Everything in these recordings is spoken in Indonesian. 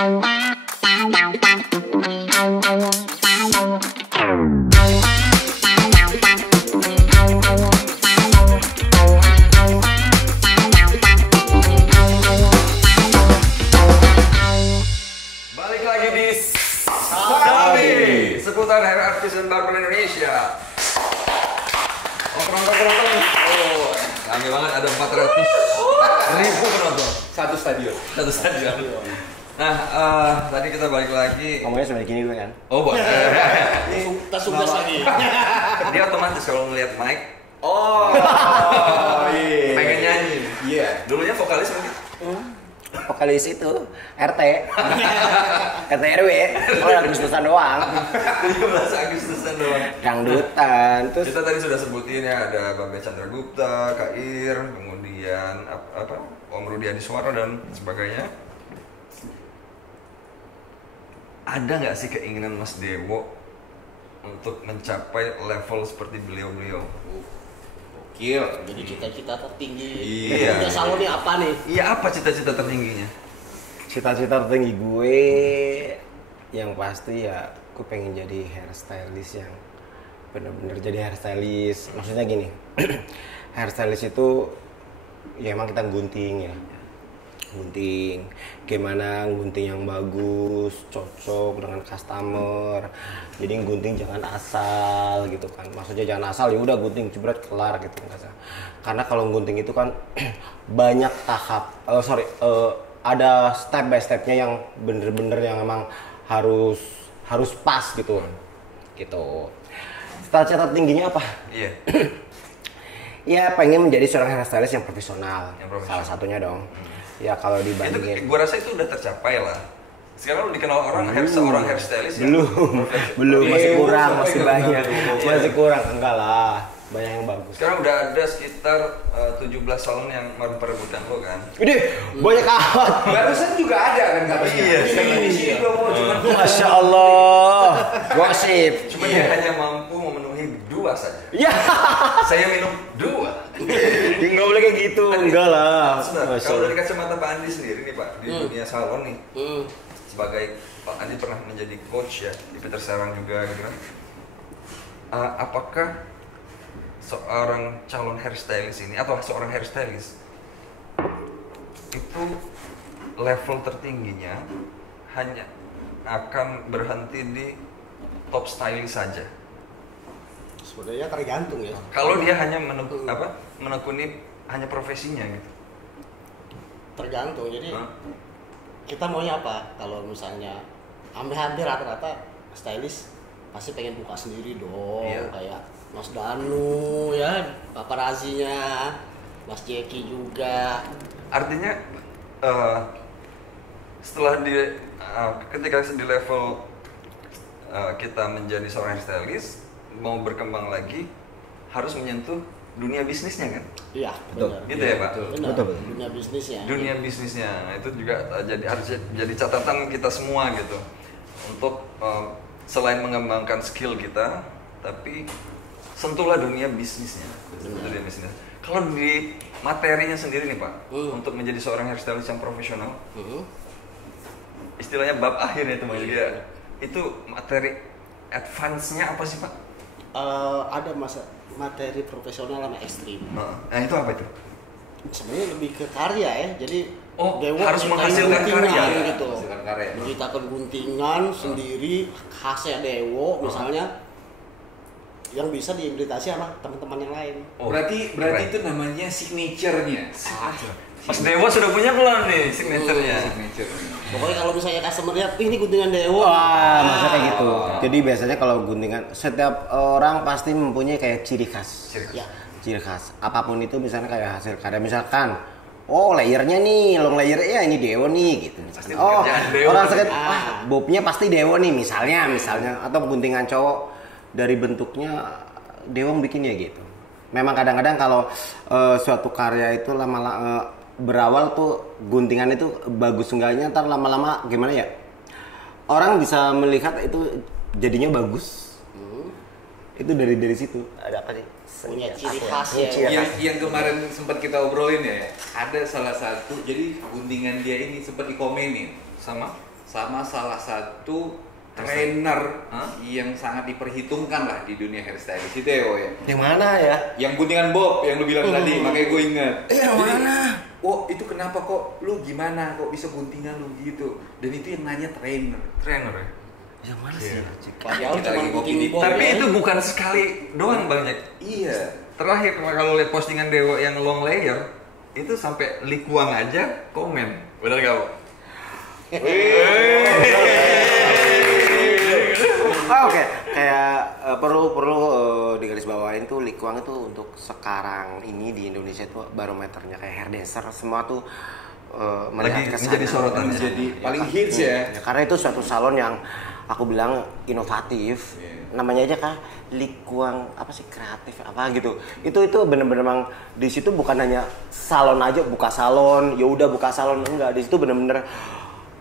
Balik lagi di Sabi seputar hair artist dan barber Indonesia. Penonton. Oh, rame banget, ada 400.000 penonton. Satu stadion. Nah, tadi kita balik lagi. Ngomongnya sebenarnya gini dulu kan? Oh, boleh. Kita sukses lagi. Dia otomatis kalau ngeliat mic, Oh, iya. pengen nyanyi. Iya. Dulunya vokalis mungkin. Vokalis itu RT RW kalau Agustusan doang 17 Agustusan doang. dangdutan terus Kita tadi sudah sebutin ya, ada Bambe Chandra Gupta, Kair, kemudian apa Om Rudi Adiswara dan sebagainya. Ada nggak sih keinginan Mas Dewo untuk mencapai level seperti beliau-beliau? Gokil, jadi cita-cita tertinggi. Iya. Udah salonnya apa nih? Iya, apa cita-cita tertingginya? cita-cita tertinggi gue yang pasti ya gue pengen jadi hairstylist yang bener-bener jadi hairstylist. Maksudnya gini hairstylist itu ya emang kita gunting ya, gunting gimana gunting yang bagus, cocok dengan customer. Jadi gunting jangan asal gitu kan, maksudnya jangan asal ya udah gunting jebret kelar gitu enggak sih. Karena kalau gunting itu kan banyak tahap, ada step by stepnya yang bener-bener yang emang harus pas gitu gitu. Cita-cita tingginya apa? Iya. Ya pengen menjadi seorang hairstylist yang profesional. Yang profesional. Salah satunya dong. Ya kalau Itu dibandingin gua rasa itu udah tercapai lah. Sekarang lu dikenal orang seorang hairstylist ya? belum masih kurang, masih Belum. banyak, masih kurang. Enggak lah, banyak yang bagus. Sekarang udah ada sekitar 17 salon yang memperebutkan lo kan? Gede, banyak amat. Barusan juga ada kan katanya. Iya. Di sini gua mau cuma Masya Allah, gosip. Cuma dia hanya mampu memenuhi 2 saja. Ya, Saya minum 2. nggak boleh kayak gitu, enggak lah. Sebentar, Masya kalau Allah. dari kacamata Pak Andi sendiri nih Pak, di dunia salon nih, sebagai Pak Andi pernah menjadi coach ya di Peter Serang juga gitu kan. Apakah seorang calon hairstylist ini atau seorang hairstylist itu level tertingginya hanya akan berhenti di top stylist saja? Sebenarnya tergantung ya. Kalau dia hanya menekuni hanya profesinya gitu. Tergantung. Jadi Hah? kita maunya apa? Kalau misalnya hampir rata-rata stylist pasti pengen buka sendiri dong. Iya. Kayak Mas Danu ya, paparazinya, Mas Jeki juga. Artinya setelah ketika di level kita menjadi seorang hairstylist mau berkembang lagi harus menyentuh dunia bisnisnya kan? Iya, Betul. benar. Gitu ya Pak? Benar. Betul. Dunia bisnisnya. Dunia bisnisnya. Nah, itu juga harus jadi catatan kita semua gitu untuk selain mengembangkan skill kita tapi sentuhlah dunia bisnisnya. Dunia bisnis. Kalau di materinya sendiri nih Pak, untuk menjadi seorang hairstylist yang profesional, istilahnya bab akhir itu Mas dia. Itu materi advance-nya apa sih Pak? Ada materi profesional sama ekstrim. Nah itu apa itu? Sebenarnya lebih ke karya ya. Jadi Dewo harus menciptain menghasilkan guntingan karya. gitu. Menghasilkan karya. Menciptakan guntingan sendiri khasnya Dewo misalnya yang bisa diimitasi sama teman-teman yang lain. Berarti keren. itu namanya signature-nya. Mas Dewa sudah punya belum nih signature-nya? Signature. Pokoknya kalau misalnya customer lihat, ini guntingan Dewo. Wah, maksudnya kayak gitu. Jadi biasanya kalau guntingan, setiap orang pasti mempunyai kayak ciri khas. Ya. Ciri khas. Apapun itu misalnya kayak hasil karya. Misalkan, oh layernya nih, long layer ya ini Dewo nih gitu. Pasti Oh, pekerjaan Dewo. orang sekitar, bobnya pasti Dewo nih misalnya. Atau guntingan cowok dari bentuknya Dewo bikinnya gitu. Memang kadang-kadang kalau suatu karya itu lama-lama berawal tuh guntingan itu bagus enggaknya, ntar lama-lama gimana ya, orang bisa melihat itu jadinya bagus. Itu dari situ ada apa sih Punya ciri Aku khas punya ya. ciri khas. Yang kemarin sempat kita obrolin ya, ada salah satu, jadi guntingan dia ini sempat dikomenin Sama? sama salah satu trainer yang sangat diperhitungkan lah di dunia hairstylist itu ya. Yang mana ya? Yang guntingan bob yang lu bilang tadi, makanya gue ingat. Yang mana? Oh itu kenapa kok lu gimana kok bisa guntingan lu gitu? Dan itu yang nanya trainer Trainer ya. Yang mana sih? Padahal Kita cuma lagi ngopi gunting di- bob Tapi ya. itu bukan sekali doang Bang Jack. Iya. Terakhir kalau lihat postingan Dewo yang long layer itu sampai Likuang aja komen. Benar gak, Bang? Oke, kayak perlu digarisbawahin tuh Likuang itu untuk sekarang ini di Indonesia tuh barometernya kayak hairdresser semua tuh melihat Lagi ke menjadi sana. sorotan ya. Jadi paling hits ya. Ya, karena itu suatu salon yang aku bilang inovatif. Namanya aja kan Likuang apa sih kreatif apa gitu. Itu bener-bener memang di situ bukan hanya salon aja buka salon, ya udah buka salon enggak. Di situ bener-bener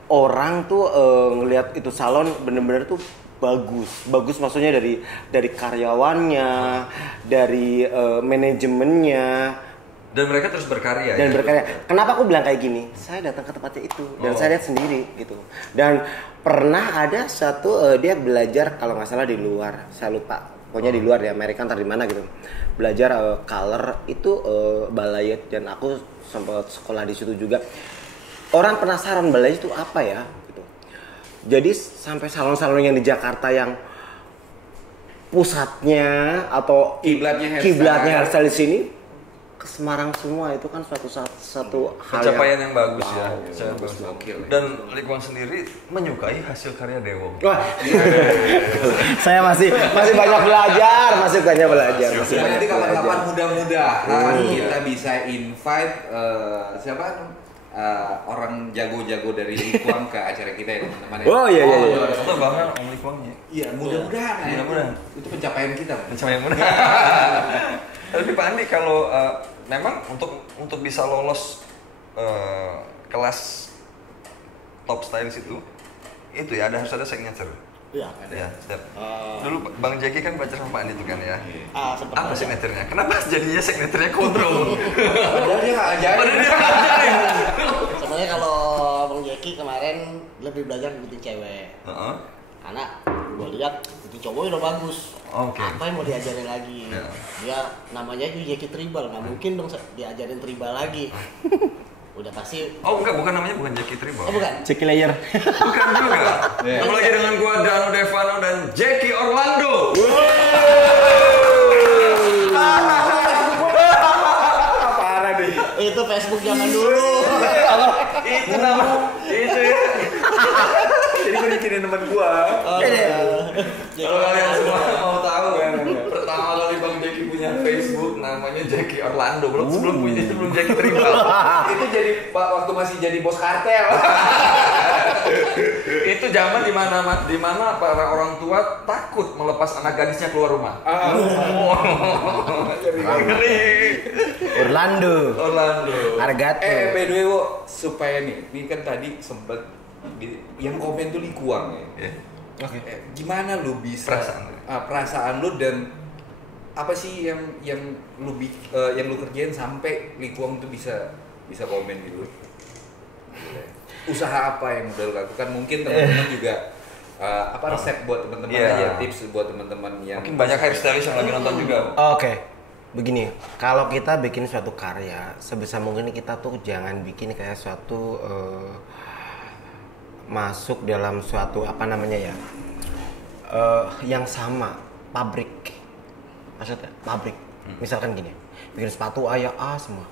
orang tuh ngelihat itu salon bener-bener tuh bagus maksudnya dari karyawannya, dari manajemennya. Dan mereka terus berkarya Dan ya. berkarya. Kenapa aku bilang kayak gini? Saya datang ke tempatnya itu dan saya lihat sendiri gitu. Dan pernah ada satu dia belajar kalau nggak salah di luar, saya lupa. Pokoknya di luar di Amerika entar di mana gitu. Belajar color itu balayet dan aku sempat sekolah di situ juga. Orang penasaran balayet itu apa ya gitu. Jadi sampai salon-salon yang di Jakarta yang pusatnya atau Kiblatnya hairstyle di sini ke Semarang semua itu kan satu hal Pencapaian yang bagus ya. Wow, Saya bagus, bagus. gokil ya. Dan Likuang sendiri menyukai hasil karya Dewo. Wah, saya masih banyak belajar, masih banyak belajar. Masih Ya, banyak nanti kapan-kapan belajar. mudah-mudahan kita bisa invite siapa orang jago-jago dari Likuang ke acara kita ya teman-teman. Oh iya. Atau bahkan Om Likuangnya. Iya, mudah-mudahan. ya. Mudah-mudahan. Itu pencapaian kita. Pencapaian mudah. Tapi Pak Andi kalau memang untuk bisa lolos kelas top stylist itu ya harus ada signature. Iya. Ya, setiap. Dulu Bang Jeki kan pacar sama Pak Andi itu kan ya. Sempat Apa aja. signaturenya? Kenapa jadinya signaturenya kontrol? Padahal dia nggak ajarin. Padahal dia nggak ngajarin. Sebenarnya kalau Bang Jeki kemarin lebih belajar gunting cewek. Heeh. Karena gue lihat gunting cowok udah bagus. Oke. Apa yang mau diajarin lagi? Ya. Dia namanya itu Jeki Tribal, nggak mungkin dong diajarin tribal lagi. Udah pasti. Oh enggak, namanya bukan Jeki Tribal. Oh bukan. Ceki layer. Bukan juga. Ketemu lagi dengan gua Dano Devano dan Jeki Orlando. Parah nih. Itu Facebook zaman dulu. Itu nama itu ya. Jadi gue bikinin teman gua. Kalau kalian semua mau tahu kan, pertama kali Bang Jeki punya Facebook namanya Jeki Orlando, sebelum Jeki Tribal. Itu jadi waktu masih jadi bos kartel. Itu zaman di mana para orang tua takut melepas anak gadisnya keluar rumah. Ngeri. Orlando. Argato. By the way, Wo, supaya ini kan tadi sempet yang komen tuh Likuang ya. Oke. Gimana lu bisa perasaan lu dan apa sih yang lu kerjain sampai Likuang tuh bisa komen gitu? Usaha apa yang udah lu lakukan? Mungkin teman-teman juga resep buat teman-teman aja, tips buat teman-teman yang Mungkin banyak hairstylist yang lagi nonton juga. Oke, begini, kalau kita bikin suatu karya, sebisa mungkin kita tuh jangan bikin kayak suatu masuk dalam suatu yang sama, pabrik. Maksudnya pabrik. Misalkan gini, bikin sepatu A semua.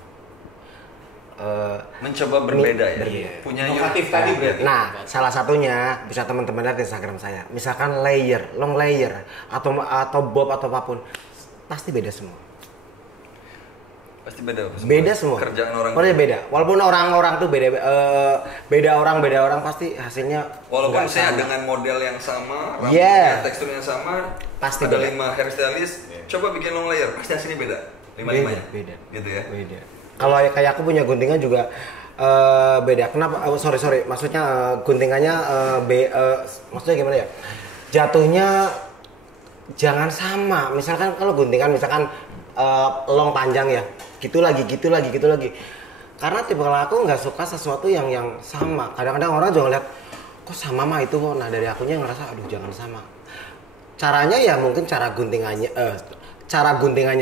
Mencoba berbeda ya. berbeda. Punya inovatif tadi berarti. Nah, salah satunya bisa teman-teman lihat di Instagram saya. Misalkan layer, long layer, atau bob atau apapun, pasti beda semua. Pasti beda. Beda semua. Kerjaan orang. Pokoknya beda. Walaupun orang-orang tuh beda orang pasti hasilnya. Walaupun nggak saya sama. dengan model yang sama, Yeah. rambutnya teksturnya sama, Pasti ada beda. 5 hairstylist, coba bikin long layer, pasti hasilnya beda. 5 ya. Beda. Gitu ya. Beda. Kalau kayak aku punya guntingan juga beda. Kenapa? Sorry. Maksudnya guntingannya maksudnya gimana ya? Jatuhnya jangan sama. Misalkan kalau guntingan long panjang ya, gitu lagi. Karena tipe aku nggak suka sesuatu yang sama. Kadang-kadang orang juga lihat kok sama mah itu. Nah dari akunya ngerasa aduh jangan sama. Caranya ya mungkin cara guntingannya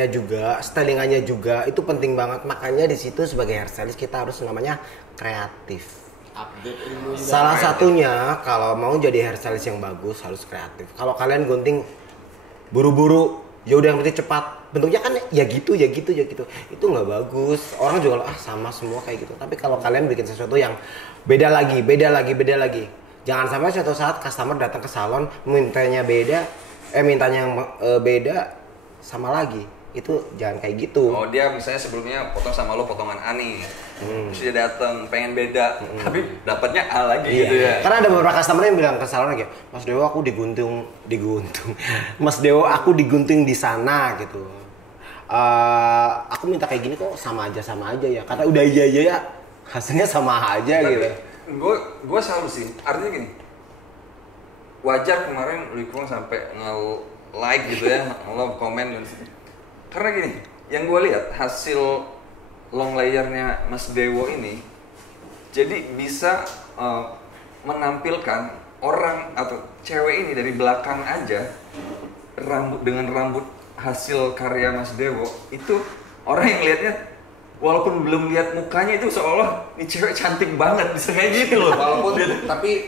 juga, stylingannya juga itu penting banget. Makanya di situ sebagai hairstylist kita harus namanya kreatif. Update ilmu juga. Salah satunya kalau mau jadi hairstylist yang bagus harus kreatif. Kalau kalian gunting buru-buru, ya udah yang penting cepat. Bentuknya kan ya gitu, itu nggak bagus. Orang juga sama semua kayak gitu. Tapi kalau kalian bikin sesuatu yang beda lagi. Jangan sampai suatu saat customer datang ke salon mintanya yang beda sama lagi. Itu jangan kayak gitu. Oh dia misalnya sebelumnya potong sama lo potongan A nih, terus dia datang pengen beda, tapi dapatnya A lagi gitu ya. Karena ada beberapa customer yang bilang ke salon lagi, Mas Dewo aku digunting, Mas Dewo aku digunting di sana gitu. Aku minta kayak gini kok sama aja ya. Kata udah iya ya, hasilnya sama aja tapi, gitu. Gue selalu sih, artinya gini, wajar kemarin Likwang sampai nge-like gitu ya, nge-love, komen dan karena gini, yang gue lihat hasil long layernya Mas Dewo ini, jadi bisa menampilkan orang atau cewek ini dari belakang aja, dengan rambut hasil karya Mas Dewo itu orang yang lihatnya walaupun belum lihat mukanya itu seolah ini cewek cantik banget, bisa kayak gitu loh.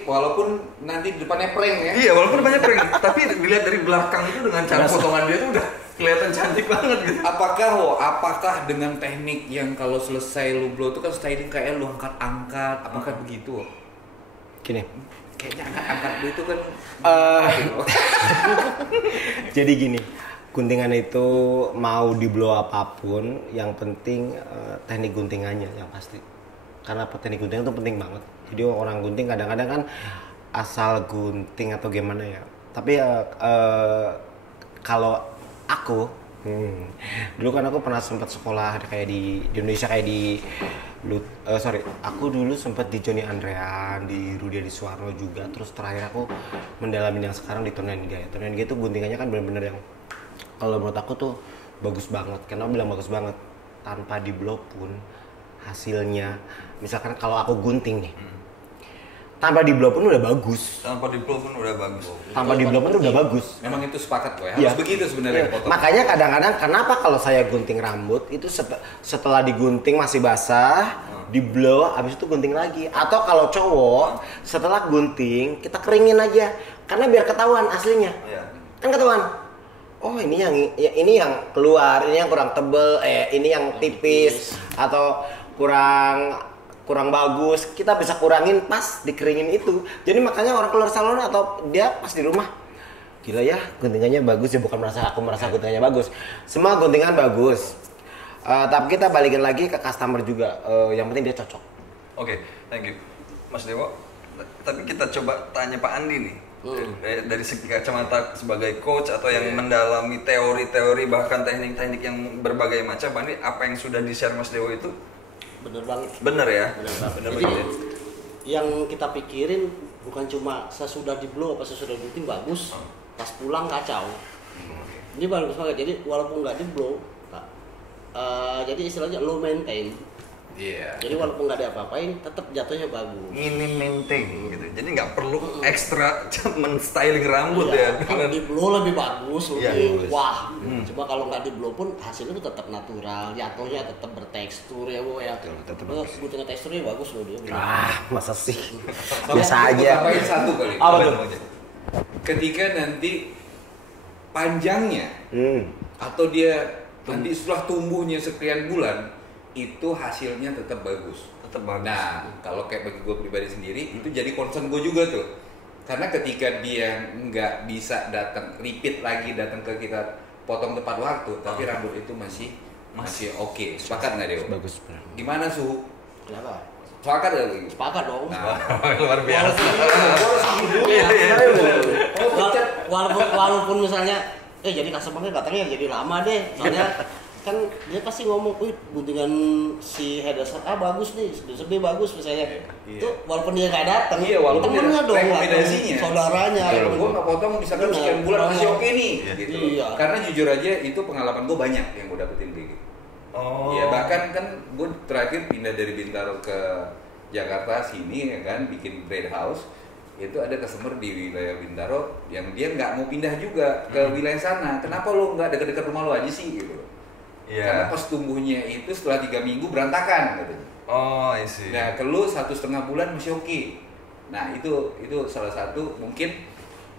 Walaupun nanti depannya prank ya. Iya, walaupun depannya prank, tapi dilihat dari belakang itu dengan cara potongan dia tuh udah kelihatan cantik banget gitu. Apakah dengan teknik yang kalau selesai lu blow itu kan styling kayak lu angkat-angkat, apakah begitu? Gini. Kayaknya angkat-angkat lu itu kan Jadi gini, guntingan itu mau di blow apapun, yang penting teknik guntingannya yang pasti. Karena teknik gunting itu penting banget. Jadi orang gunting kadang-kadang kan asal gunting atau gimana ya. Tapi kalau aku, dulu kan aku pernah sempat sekolah kayak di Indonesia kayak di aku dulu sempat di Johnny Andrean, di Rudiadi Suwarno juga. Terus terakhir aku mendalami yang sekarang di Tonenga. Tonenga itu guntingannya kan benar-benar yang kalau menurut aku tuh bagus banget. Kenapa bilang bagus banget? Tanpa di blow pun hasilnya, misalkan kalau aku gunting nih, tanpa di blow pun udah bagus. Tanpa di blow pun udah bagus. Tanpa di blow pun udah bagus. Memang itu sepakat gue. Harus begitu sebenarnya. Makanya kadang-kadang kenapa kalau saya gunting rambut itu setelah digunting masih basah, di blow, habis itu gunting lagi. Atau kalau cowok setelah gunting kita keringin aja, karena biar ketahuan aslinya. Kan ketahuan. Oh ini yang keluar, ini yang kurang tebel, ini yang tipis atau kurang bagus, kita bisa kurangin pas dikeringin itu. Jadi makanya orang keluar salon atau dia pas di rumah, gila ya guntingannya bagus ya, bukan aku merasa guntingannya bagus. Semua guntingan bagus. Tapi kita balikin lagi ke customer juga, yang penting dia cocok. Oke, thank you Mas Dewo. Tapi kita coba tanya Pak Andi nih. Dari segi kacamata sebagai coach atau yang mendalami teori-teori bahkan teknik-teknik yang berbagai macam, Pak Andi, apa yang sudah di-share Mas Dewo itu Bener banget. bener ya? Bener Jadi, banget. yang kita pikirin bukan cuma sesudah di blow apa sesudah gunting bagus, pas pulang kacau. Ini bagus banget. Jadi walaupun nggak di blow, jadi istilahnya low maintain. Jadi walaupun nggak ada apa-apain, tetap jatuhnya bagus. Ini maintain gitu. Jadi nggak perlu ekstra men-styling rambut ya. Kalau di blow lebih bagus, lebih Iya. wah. Coba kalau nggak di blow pun hasilnya tuh tetap natural, jatuhnya tetap bertekstur ya bu ya. Tetap bagus. Gunting teksturnya bagus loh dia. Masa sih? Sama Biasa aku aja. tambahin satu kali. Apa tuh? Ketika nanti panjangnya atau dia nanti setelah tumbuhnya sekian bulan, itu hasilnya tetap bagus. Nah, kalau kayak bagi gue pribadi sendiri, itu jadi concern gue juga tuh. Karena ketika dia nggak bisa repeat lagi datang ke kita potong tepat waktu, tapi rambut itu masih oke. Sepakat nggak Dewo? Bagus benar. Gimana Su? Kenapa? Sepakat nggak Dewo? Sepakat dong. Nah, Luar biasa. Walaupun misalnya, jadi customer-nya datangnya jadi lama deh. Soalnya kan dia pasti ngomong, guntingan si hairdresser bagus nih, B bagus misalnya. Itu walaupun dia nggak datang, walaupun temennya dia dong, rekomendasinya, saudaranya. Kalau gue nggak potong misalkan sekian bulan masih oke nih, gitu. Iya. Karena jujur aja itu pengalaman gue banyak yang gue dapetin kayak gitu. Ya bahkan kan gue terakhir pindah dari Bintaro ke Jakarta sini ya kan, bikin braid house. itu ada customer di wilayah Bintaro yang dia nggak mau pindah juga ke wilayah sana. Kenapa lo nggak dekat-dekat rumah lo aja sih gitu? Karena pas tumbuhnya itu setelah 3 minggu berantakan katanya. Oh, I see. Nah, ke lu 1,5 bulan masih oke. Nah, itu salah satu mungkin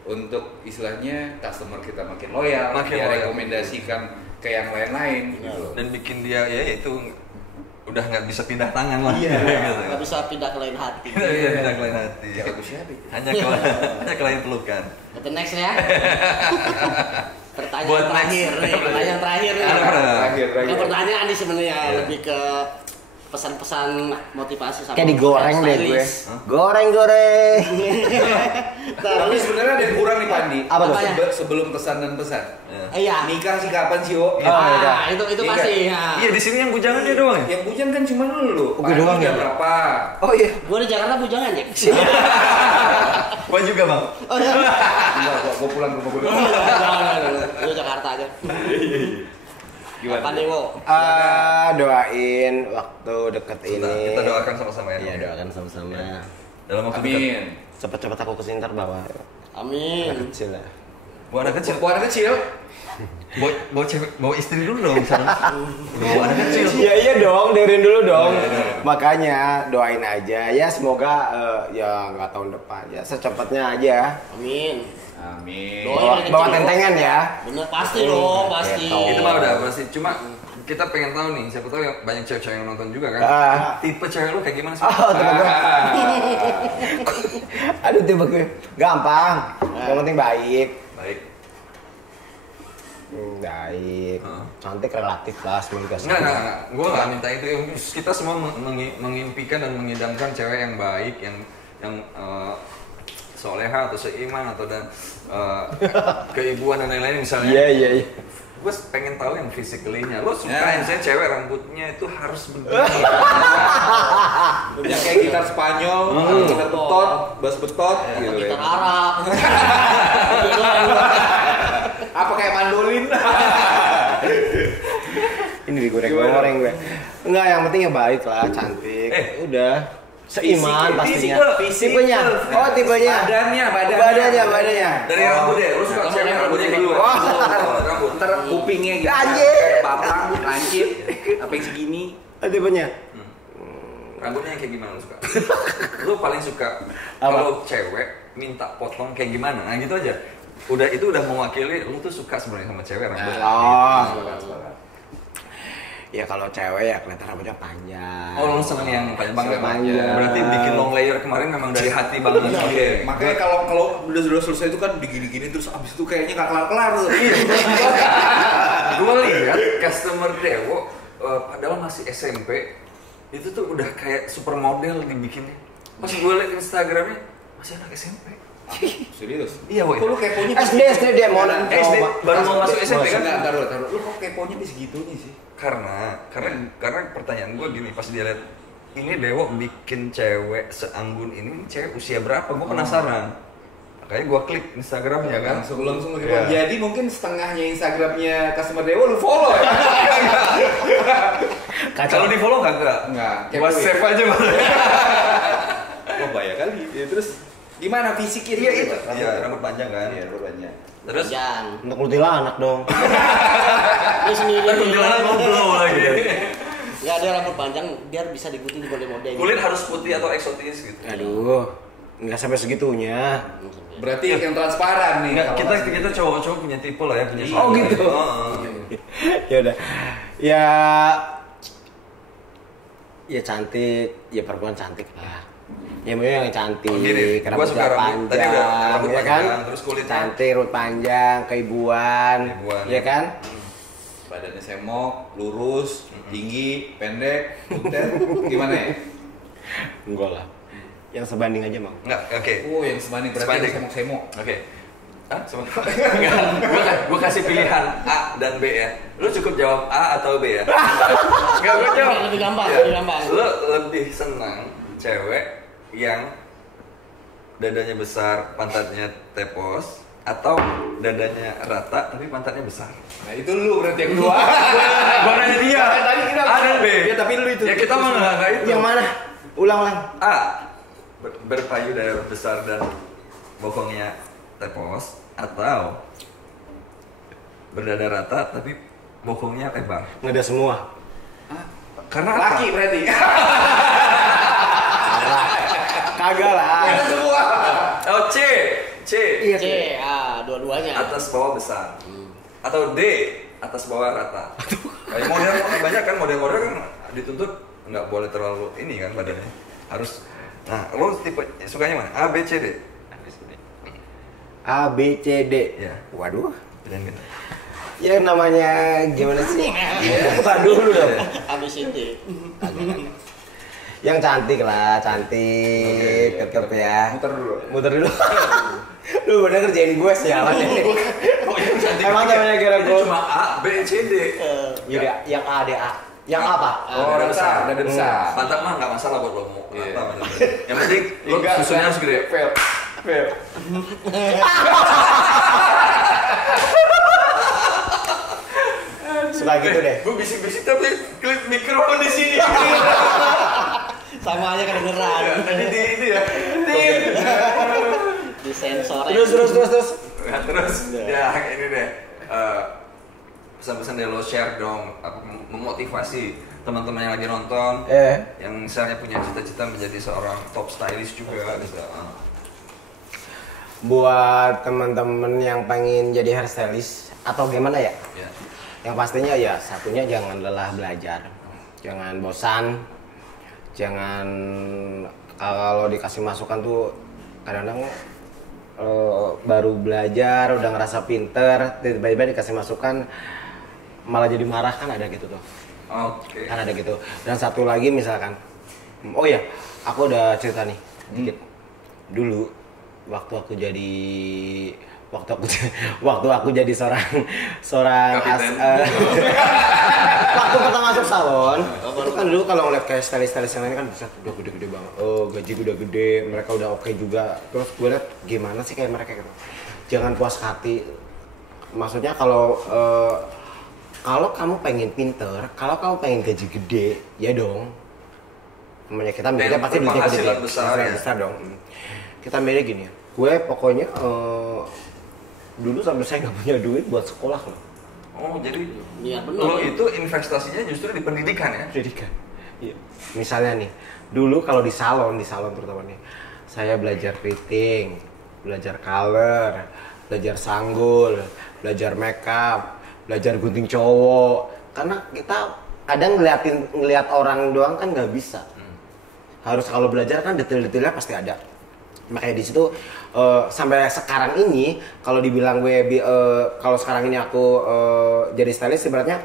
untuk istilahnya customer kita makin loyal, dia rekomendasikan ke yang lain-lain gitu. Dan bikin dia ya itu udah nggak bisa pindah tangan lah. Iya. Gitu. Nggak bisa pindah ke lain hati. Iya, pindah ke lain hati. Kayak aku siapa? Hanya ke lain pelukan. Kita next ya. Pertanyaan Buat terakhir next. nih, pertanyaan terakhir nih. Terakhir. Nah, pertanyaan nih sebenarnya Iya. lebih ke pesan-pesan motivasi sama Kayak digoreng deh gue. stylist. Goreng. Tapi sebenarnya ada yang kurang nih Pandi. Apa tuh? Sebelum pesan dan pesan. Iya. Nikah sih kapan sih, Wo? Itu Iya. pasti. Ya. Iya, di sini yang bujangan dia doang ya? Yang bujang kan cuma lu. Gue doang ya? Berapa? Oh iya. Gua di Jakarta bujangan ya. Gua juga, Bang. Oh iya. Enggak, gua pulang ke rumah gua. Lu Jakarta aja. Gimana? Apa nih, Wo? Doain waktu deket Kita ini. doakan sama-sama ya. Iya, doakan sama-sama. Dalam waktu dekat. Amin. Cepet-cepet aku kesini ntar bawa Amin. anak kecil lah. Bawa anak kecil. Buat anak kecil. Bawa cewek, bawa istri dulu dong. Bawa anak kecil. Iya dong, dengerin dulu dong. Makanya doain aja ya, semoga ya nggak tahun depan ya, secepatnya aja. Amin. Amin. Bawa tentengan ya. Bener pasti dong, pasti. Itu mah udah pasti. Cuma kita pengen tahu nih, siapa tahu yang banyak cewek-cewek yang nonton juga kan. Tipe cewek lu kayak gimana sih? Oh, tipe gue. Aduh, tipe gue gampang. Yang penting baik. Baik. Baik. Cantik relatif lah, semoga. Enggak. Gua nggak minta itu. Kita semua mengimpikan dan mengidamkan cewek yang baik, yang soleha atau seiman atau dan keibuan dan lain-lain misalnya. Iya. Gue pengen tahu yang physically-nya. Lo suka misalnya cewek rambutnya itu harus begini. Yang kayak gitar Spanyol, gitar betot, bass betot gitu. Gitar Arab. Apa kayak mandolin? Ini digoreng-goreng gue. Enggak, yang penting ya baik lah, cantik. Udah. Seiman pastinya. Tipenya. Oh, tipenya. Badannya. Dari rambut deh. Lo suka cewek yang rambutnya kayak gimana? Rambut. Ntar kupingnya gitu. Anjir. Papang, lancip, apa yang segini. Tipenya. Rambutnya yang kayak gimana lo suka? Lo paling suka kalau cewek minta potong kayak gimana? Nah gitu aja. Itu udah mewakili lo tuh suka sebenarnya sama cewek rambutnya. Sepakat. Ya kalau cewek ya kelihatan rambutnya panjang. Oh, lo seneng yang panjang. Panjang. Berarti bikin long layer kemarin memang dari hati banget. Oke. Makanya kalau udah selesai itu kan digini-gini terus abis itu kayaknya nggak kelar-kelar tuh. Gue lihat customer Dewo padahal masih SMP itu tuh udah kayak supermodel dibikinnya. Pas gue liat Instagramnya masih anak SMP. Serius? Iya, woy. Kok lu keponya SD dia mau SD baru mau masuk SMP kan? Enggak, taruh. Lu kok keponya di segitunya sih? Karena pertanyaan gue gini, pas dia lihat ini Dewo bikin cewek seanggun ini cewek usia berapa? Gue penasaran. Makanya gue klik Instagramnya kan. Langsung yeah. Jadi mungkin setengahnya Instagramnya customer Dewo lu follow ya? Kalau di follow kagak? Enggak. Gue save aja Bang. Wah bahaya kali. Ya, terus gimana fisiknya? Iya itu. Iya rambut panjang kan. Iya rambut panjang. Terus? Untuk kuntilanak dong. Lu sendiri. Kuntilanak ngobrol lagi. Nggak ada rambut panjang biar bisa diikuti di mode-mode. Kulit harus putih atau eksotis gitu. Aduh, nggak sampai segitunya. Berarti yang transparan nih. Nggak, kita cowok-cowok punya tipe lah ya, punya. Oh gitu. Ya udah. Ya cantik, ya perempuan cantik lah. Ya mau yang cantik, gua suka rambut tadi udah rambut ya kan? panjang, terus kulit cantik, rambut panjang, keibuan, ya kan? Badannya semok, lurus, tinggi, pendek, butet, gimana ya? Enggak lah. Yang sebanding aja mau. Enggak, oke. Oh, yang sebanding berarti semok-semok. Oke. Hah? Gue kasih pilihan A dan B ya. Lu cukup jawab A atau B ya? Enggak, gue jawab. Lebih gampang, Ya. lebih gampang. Lu lebih senang cewek yang dadanya besar, pantatnya tepos, atau dadanya rata tapi pantatnya besar? Nah, itu lu berarti yang kedua. Gua nanya dia. Tadi kita A dan B. Ya, tapi lu itu. Ya kita mah enggak itu. Yang mana? Ulang-ulang. A. Berpayudara besar dan bokongnya tepos atau berdada rata tapi bokongnya lebar? Nggak ada semua. Karena Laki berarti. Kagak lah. Semua. Oh, C. Iya. C, dua-duanya. Atas bawah besar. Atau D, atas bawah rata. Kayak model banyak kan model-model kan dituntut nggak boleh terlalu ini kan badannya. Harus. Nah, lo tipe sukanya mana? A, B, C, D. A, B, C, D. Ya. Waduh. Dan gitu. Ya namanya gimana sih? Waduh lu dong. Habis itu. Yang cantik lah, cantik, tetep ya. Muter dulu. Lu bener ngerjain gue sih awan ini. Emang namanya kira gue cuma A, B, C, D. Yaudah, yang A, D, A. Yang apa? Oh, dada besar. Dada besar. Pantat mah nggak masalah buat lo mau Iya. apa. Yang penting lo susunya harus gede. Fail. Suka gitu deh. Gue bisik-bisik tapi klik mikrofon di sini. Sama aja kedengeran. Tadi di itu ya. Di sensor. Terus. Nah, terus ya ini deh. Pesan-pesan dari lo share dong, apa memotivasi teman-teman yang lagi nonton, yang misalnya punya cita-cita menjadi seorang top stylist juga, bisa. Buat teman-teman yang pengen jadi hairstylist atau gimana ya? Ya. Yang pastinya ya satunya jangan lelah belajar, jangan bosan, jangan kalau dikasih masukan tuh kadang-kadang baru belajar udah ngerasa pinter, tiba-tiba dikasih masukan malah jadi marah kan ada gitu tuh. Oke. Kan ada gitu. Dan satu lagi misalkan, oh ya, aku udah cerita nih dikit. Dulu waktu aku jadi seorang waktu pertama masuk salon, itu kan dulu kalau ngeliat kayak stylist yang lain kan bisa udah gede-gede banget. Oh, gaji udah gede, mereka udah oke juga. Terus gue liat gimana sih kayak mereka gitu. Jangan puas hati. Maksudnya kalau kamu pengen pinter, kalau kamu pengen gaji gede, ya dong. Namanya kita mikirnya pasti duitnya gede, besar dong. Kita milih gini ya. Gue pokoknya dulu sampai saya nggak punya duit buat sekolah loh. Oh, jadi Niat bener. lo itu investasinya justru di pendidikan ya? Pendidikan. Iya. Misalnya nih, dulu kalau di salon terutama nih, saya belajar fitting, belajar color, belajar sanggul, belajar makeup, belajar gunting cowok. Karena kita kadang ngeliat orang doang kan nggak bisa. Harus kalau belajar kan detail-detailnya pasti ada. Makanya di situ sampai sekarang ini kalau dibilang gue kalau sekarang ini aku jadi stylist ibaratnya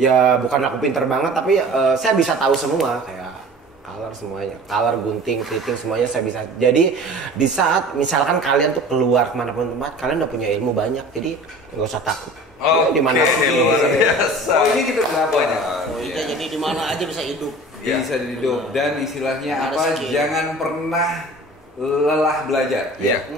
ya bukan aku pinter banget tapi saya bisa tahu semua kayak color semuanya, color, gunting, fitting semuanya saya bisa. Jadi di saat misalkan kalian tuh keluar kemanapun tempat kalian udah punya ilmu banyak jadi nggak usah takut. Oh, di mana luar biasa. Oh, ini kita kenapa ya? Oh, iya, jadi di mana aja bisa hidup. Ya. Bisa hidup dan istilahnya Ada apa? skill. Jangan pernah lelah belajar. Iya.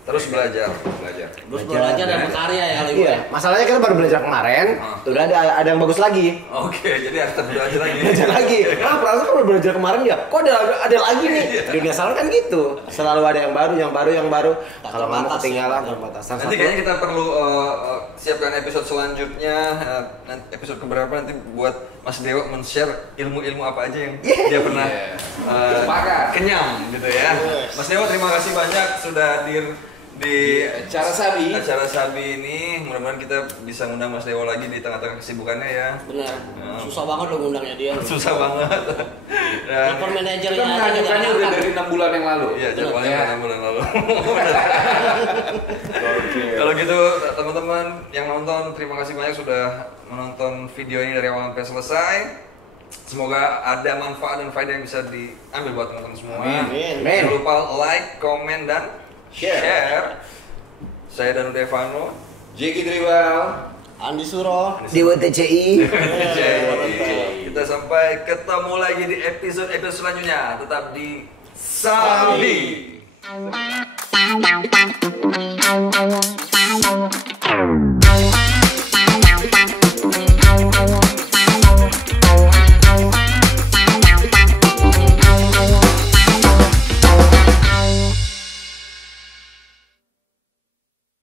Terus belajar. Terus belajar dan berkarya ya kalau Iya, masalahnya kita baru belajar kemarin, udah ada yang bagus lagi. Oke, jadi harus belajar lagi. Belajar lagi. Perasaan kan baru belajar kemarin ya. Kok ada lagi nih? Dunia salon kan gitu. Selalu ada yang baru. Kalau nggak mau ketinggalan terbatasan. Nanti kayaknya kita perlu siapkan episode selanjutnya, episode keberapa nanti buat Mas Dewa men-share ilmu-ilmu apa aja yang dia pernah kenyang gitu ya. Mas Dewa terima kasih banyak sudah hadir di acara Sabi ini. Mudah-mudahan kita bisa ngundang Mas Dewa lagi di tengah-tengah kesibukannya ya. Benar. Susah banget dong ngundangnya dia. Susah banget. Telepon manajernya Kita aja mengajukannya nggak udah diangkat. dari 6 bulan yang lalu. Iya, jadwalnya 6 bulan lalu. Kalau gitu teman-teman yang nonton, terima kasih banyak sudah menonton video ini dari awal sampai selesai. Semoga ada manfaat dan faedah yang bisa diambil buat teman-teman semua. Amin. Jangan lupa like, komen, dan share. Saya Danu Devano. Jeki Tribal. Andi Suro. Di WTCI. Kita sampai ketemu lagi di episode selanjutnya. Tetap di Sabi.